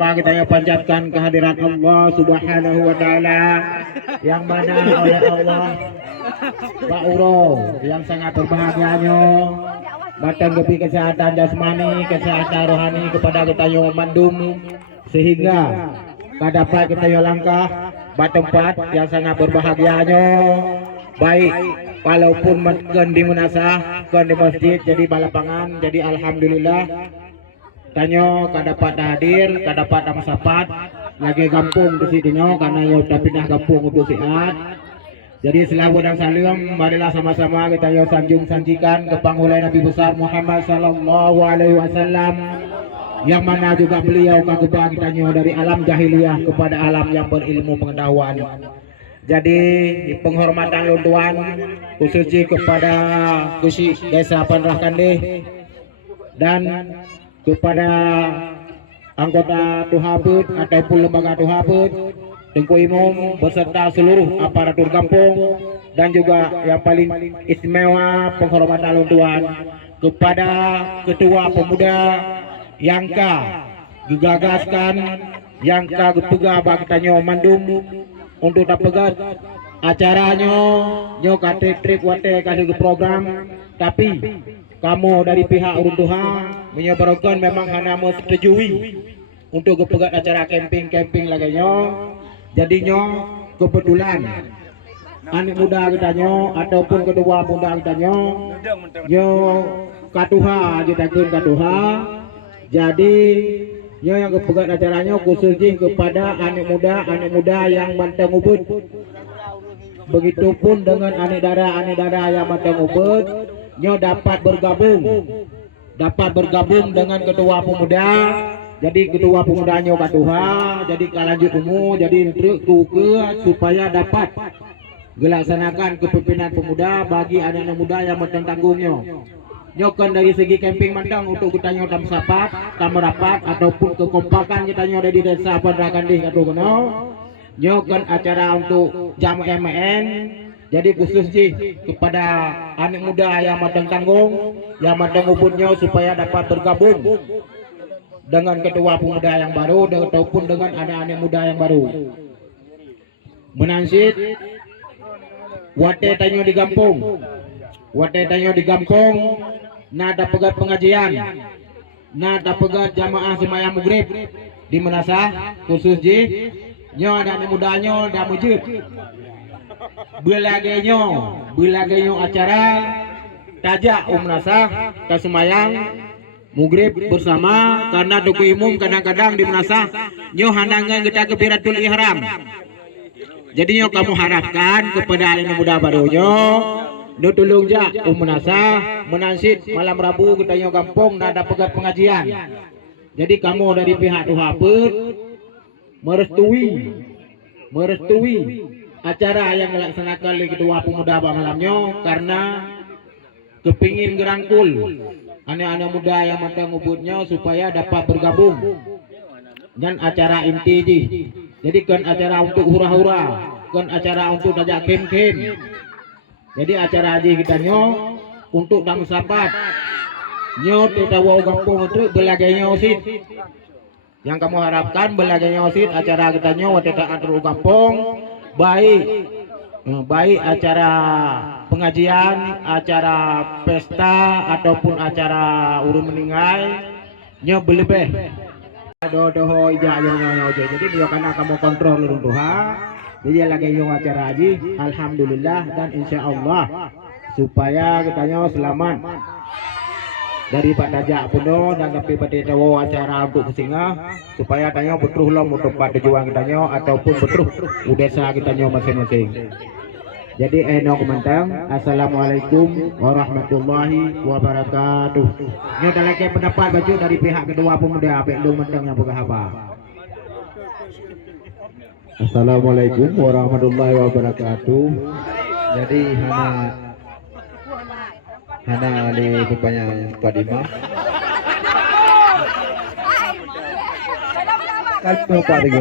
pertama kita yang panjatkan kehadiran Allah Subhanahu wa taala yang mana oleh Allah Pak Uro yang sangat berbahagianya batang gepi kesehatan jasmani, kesehatan rohani kepada kita yang memandum sehingga dapat kita yang langkah tempat yang sangat berbahagianya baik walaupun mungkin di munasah kan di masjid jadi balapangan jadi alhamdulillah tanyo dapat hadir dapat sapat lagi kampung di sini karena yo udah pindah kampung untuk sehat. Jadi selalu dan salam marilah sama-sama kita yo sanjung sanjikan ke pangulai Nabi besar Muhammad sallallahu alaihi wasallam yang mana juga beliau kebangkitannya dari alam jahiliyah kepada alam yang berilmu pengetahuan. Jadi penghormatan luntuan khususnya kepada Gusi Desa Panrah Kandeh dan kepada anggota Tuhabut ataupun lembaga Tuhabut, Tengku Imam beserta seluruh aparatur kampung dan juga yang paling istimewa penghormatan luntuan kepada Ketua Pemuda yang digagaskan yang gepega bagtanyo mandum untuk dapegat acaranya nyo kate trik wate kasih ke program tapi kamu dari pihak urun Tuhan menyebarkan memang hanya menyetujui untuk kepegat acara camping lagi jadinya kebetulan anak muda kitanya ataupun kedua muda kitanya yo katuha kita katuha. Jadi yang kepegat acaranya khususnya kepada anak muda yang manteng ubud. Begitupun dengan anak dara yang manteng ubud, nyo dapat bergabung dengan ketua pemuda. Jadi ketua pemudanya katuha, jadi kalanjut umum, jadi tuke supaya dapat melaksanakan kepemimpinan pemuda bagi anak-anak muda yang manteng tanggungnya. Nyokan dari segi camping mandang untuk kita nyotam sapat, rapat ataupun kekompakan kita nyoda di desa Panrah Kandeh katu kono. Nyokan acara untuk jamu MN. Jadi khususnya kepada anak muda yang matang tanggung, yang matang ubudnya supaya dapat bergabung dengan ketua pemuda yang baru ataupun dengan anak-anak muda yang baru. Menansit wate tanyo di kampung. Nada pegat pengajian, nada pegat jamaah semayang maghrib di Menasah khusus nyo ada anak mudanya ada masjid belagenyo acara tajak Menasah ke semayang maghrib bersama karena tuku umum kadang-kadang di Menasah nyo hanangan kita kebiratul ihram. Jadi nyo kamu harapkan kepada anak muda barunya nutulung ja Menasah menansit malam Rabu kita nyo kampung nada pegat pengajian. Jadi kamu dari pihak Tuhabut merestui acara yang dilaksanakan oleh ketua pemuda malamnya karena kepingin gerangkul anak-anak muda yang matang ubudnya supaya dapat bergabung dan acara inti jadi kan acara untuk hura-hura kan acara untuk tajak kem-kem. Jadi acara haji kita nyo untuk dang sapat nyo kita wau kampung itu belaganya osit yang kamu harapkan belaganya osit acara kita nyo kita atur kampung baik acara pengajian, acara pesta ataupun acara urun meninggal nyo belebeh doho ija jadi dia karena kamu kontrol urun Tuhan. Jadi lagi yang acara haji, alhamdulillah dan insya Allah supaya kita selamat dari Pak Tajak Puno dan tapi pada tahu acara untuk kesinga supaya tanya betul long untuk pada juang kita ataupun betul desa kita masing-masing. Jadi komentar. Assalamualaikum warahmatullahi wabarakatuh. Ini adalah pendapat baju dari pihak kedua pemuda Pelung Mentengnya apa? Assalamualaikum warahmatullahi wabarakatuh. Jadi hana di rupanya Padima. Kalau Pak Tiga.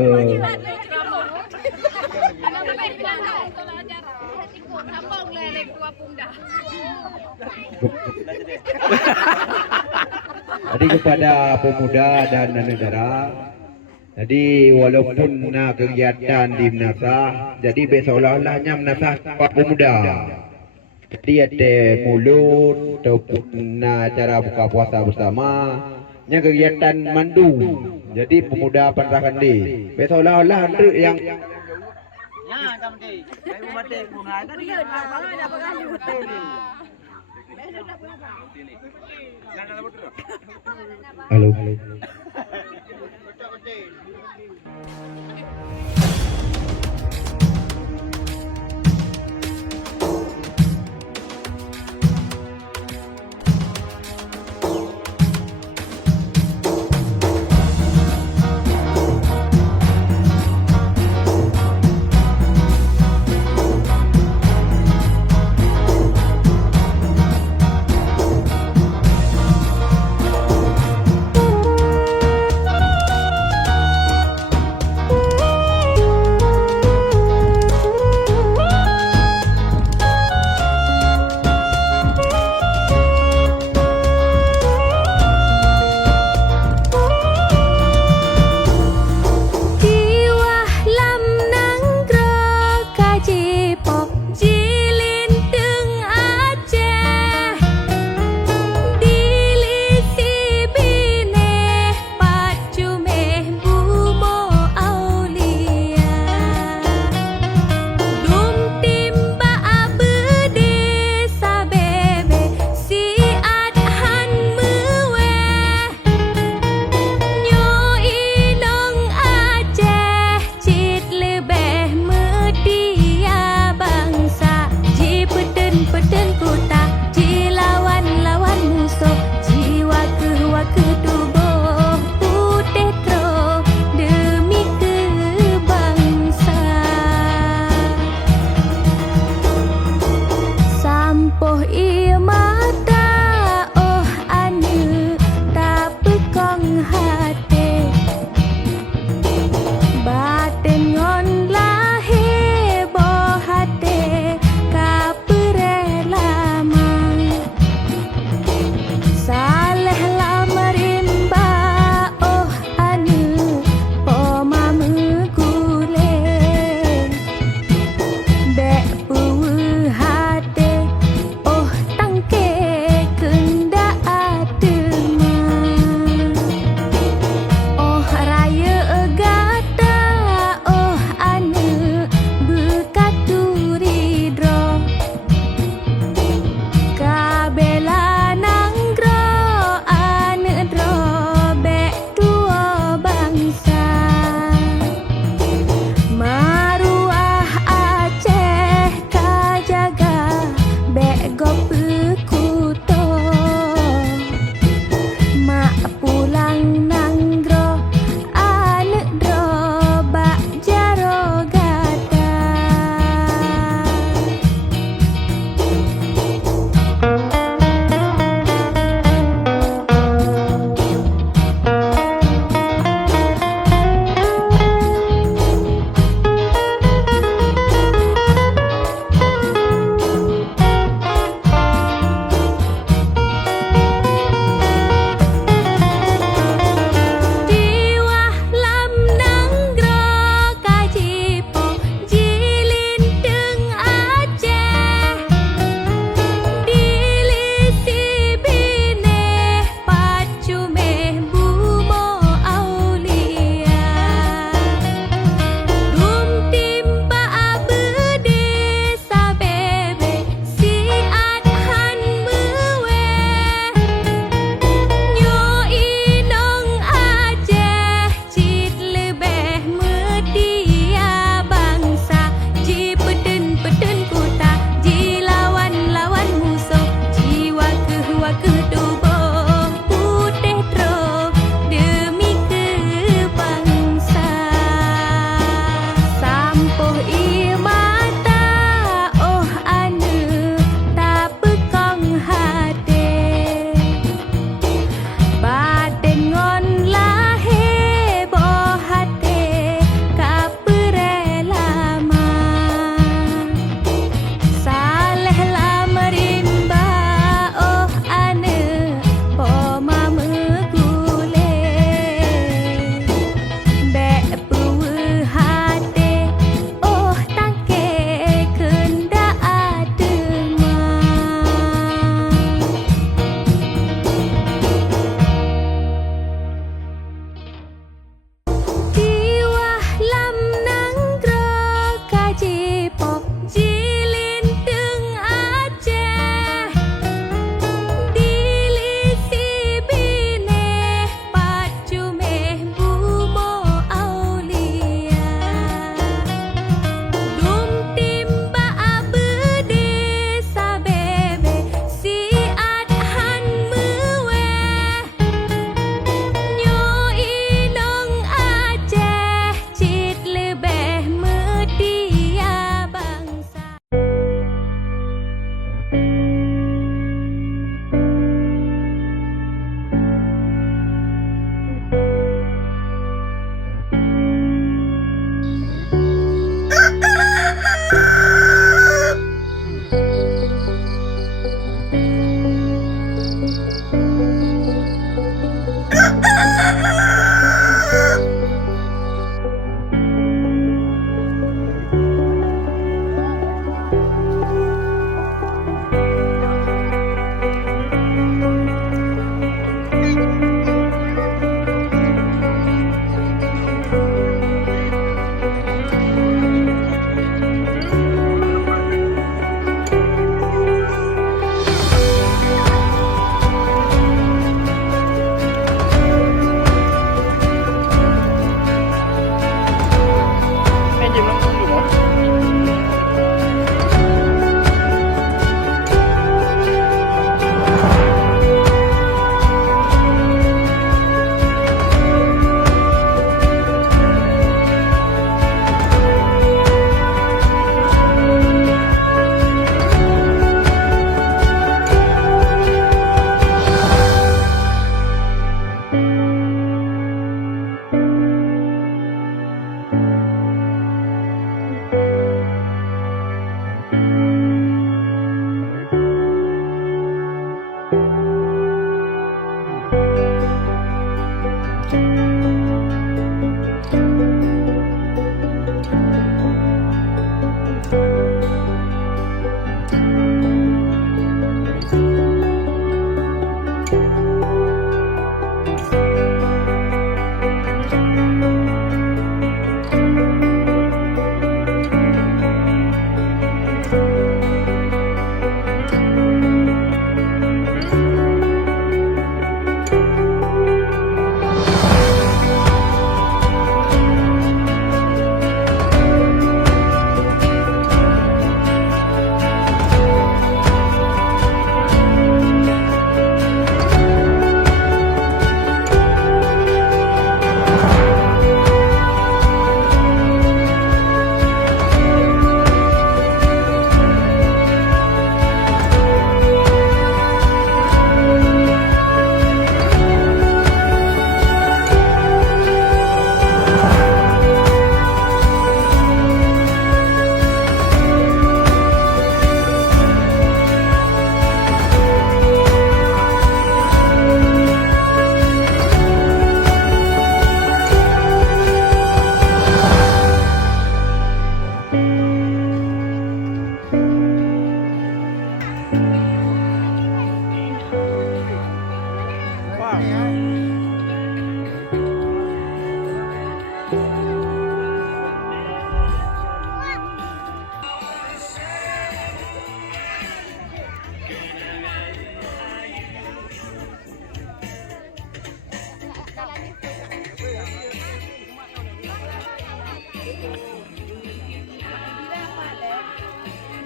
Jadi kepada pemuda dan negara Jadi walaupun kegiatan di Menasah, jadi seolah-olahnya Menasah tempat pemuda. Jadi ada mulut ataupun acara buka puasa bersama, yang kegiatan mandu. Jadi pemuda Pantai Kandi. Seolah-olah itu yang halo.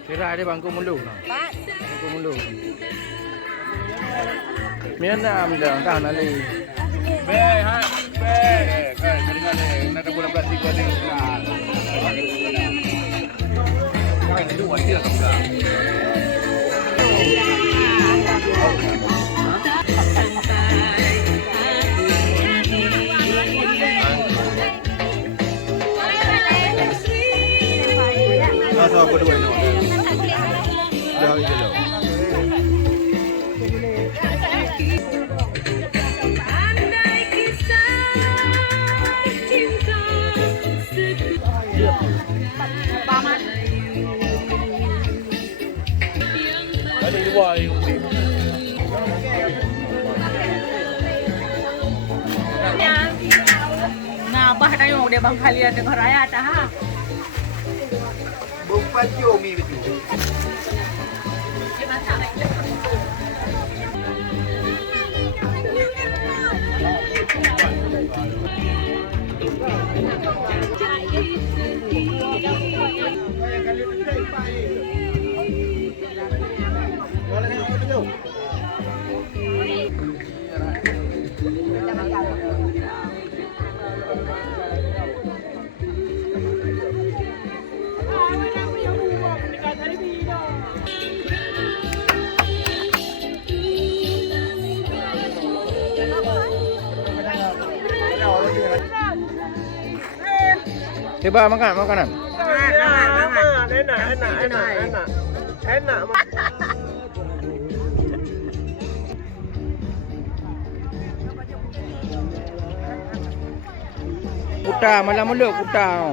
Kira ada bangku mulu. Bangku mulu. Mian dah tahan ali. Kan dengan nak bulan plastik gua ni. Kan itu wajar juga. Masa aku dua ini. Dah itu loh. Ada dua yang Nah, apa tayo dia bang kalian dengar ayat ha? Bumpan cumi betul. Coba makan makanan. Enak. Kuta malam mulu kuta.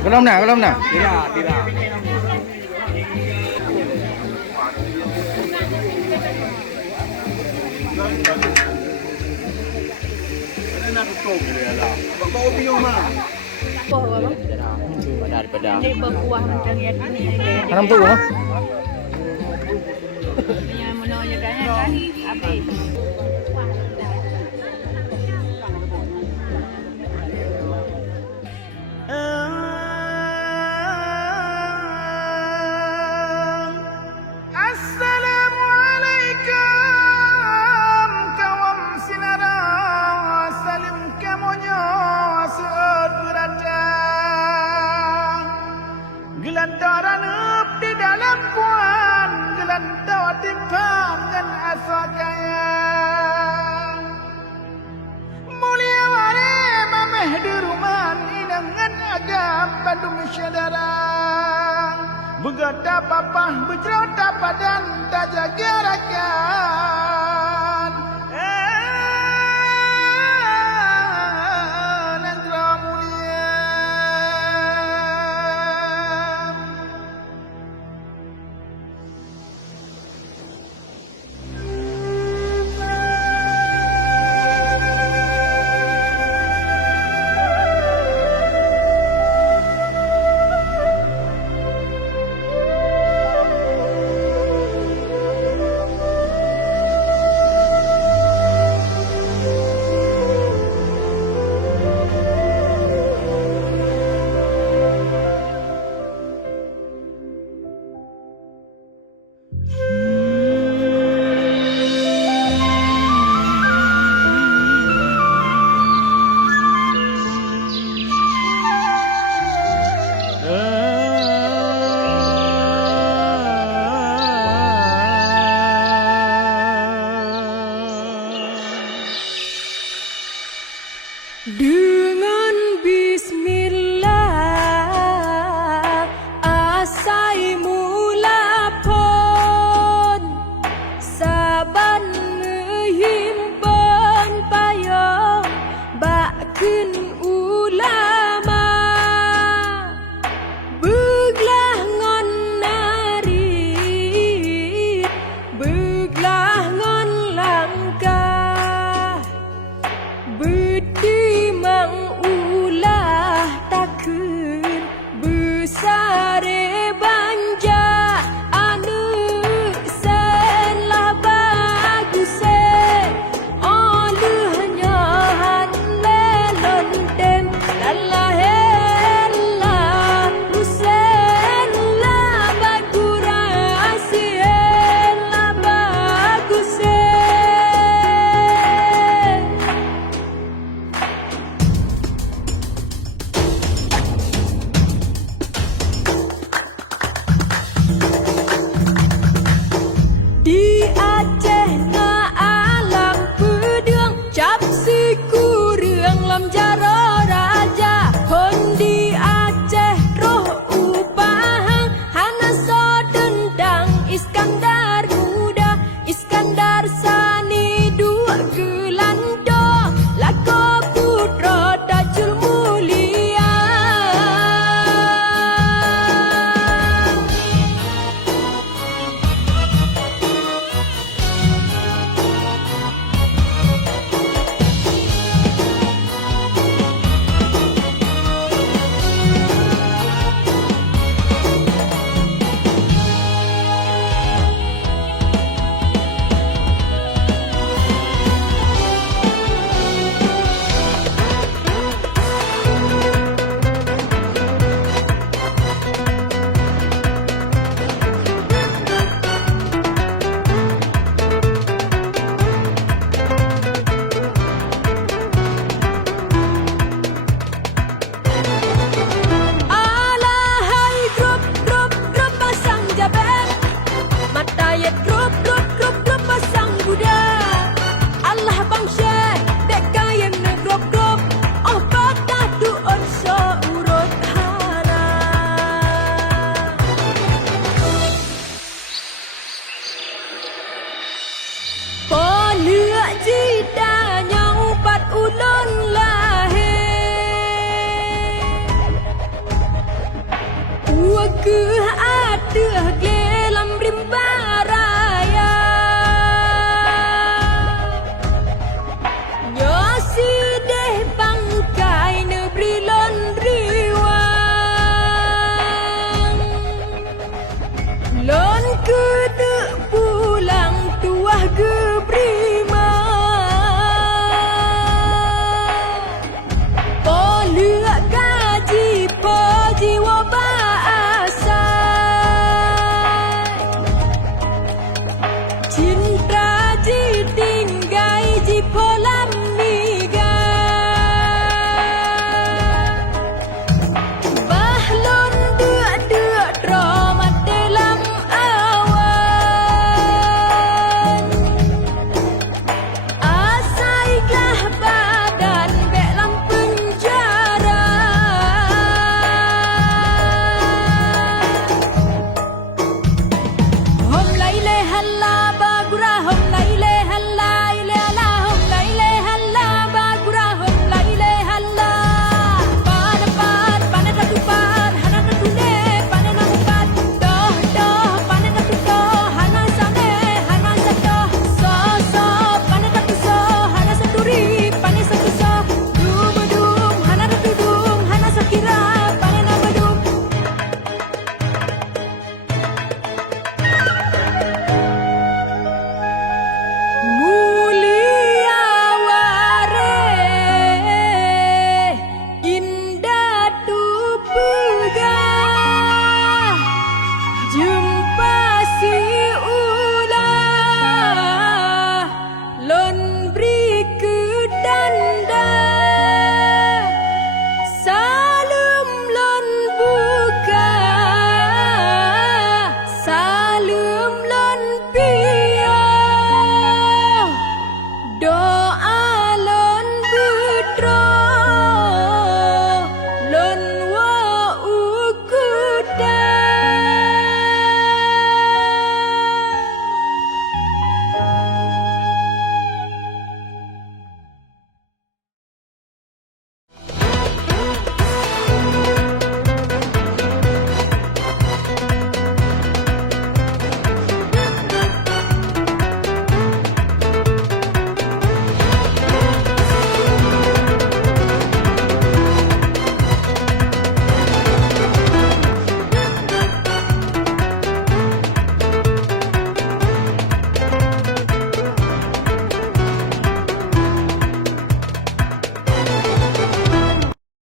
Belum nak. Tidak. Nak tutup dia lah. Bawa bingung mah. Buah bang. Daripada. Dia berkuah macam ni. Tanam tu oh. Yang menanya kan habis. Gelandaran up di dalam puan, gelandar timpang dan asa kaya. Mulia wari mameh di rumah inangan agam bandung syadara. Begada papah bercerita padan tak jaga rakan. Nandra mulia. Dengan bismillah asai mula pon saban menghimpun payung bakun ulama beglah ngon nari beglah ngon langkah bedi mang ulah takun besare banja anu sen lah bagus olehnya han lelon dem lalah usen lah bagurasi lah bagus Di Aceh na alam pedang cap si kurang lam jaro raja hon di Aceh roh upahang hana so dendang Iskandar muda Iskandar sani dua gelando lako putra Dajjal mulia Alahai grup pasang jabet Matayat grup pasang Buddha Allah bangsa dek kayem ne grup oh patah duon so urut hara Polua jidanya upat ulun lahir Uaku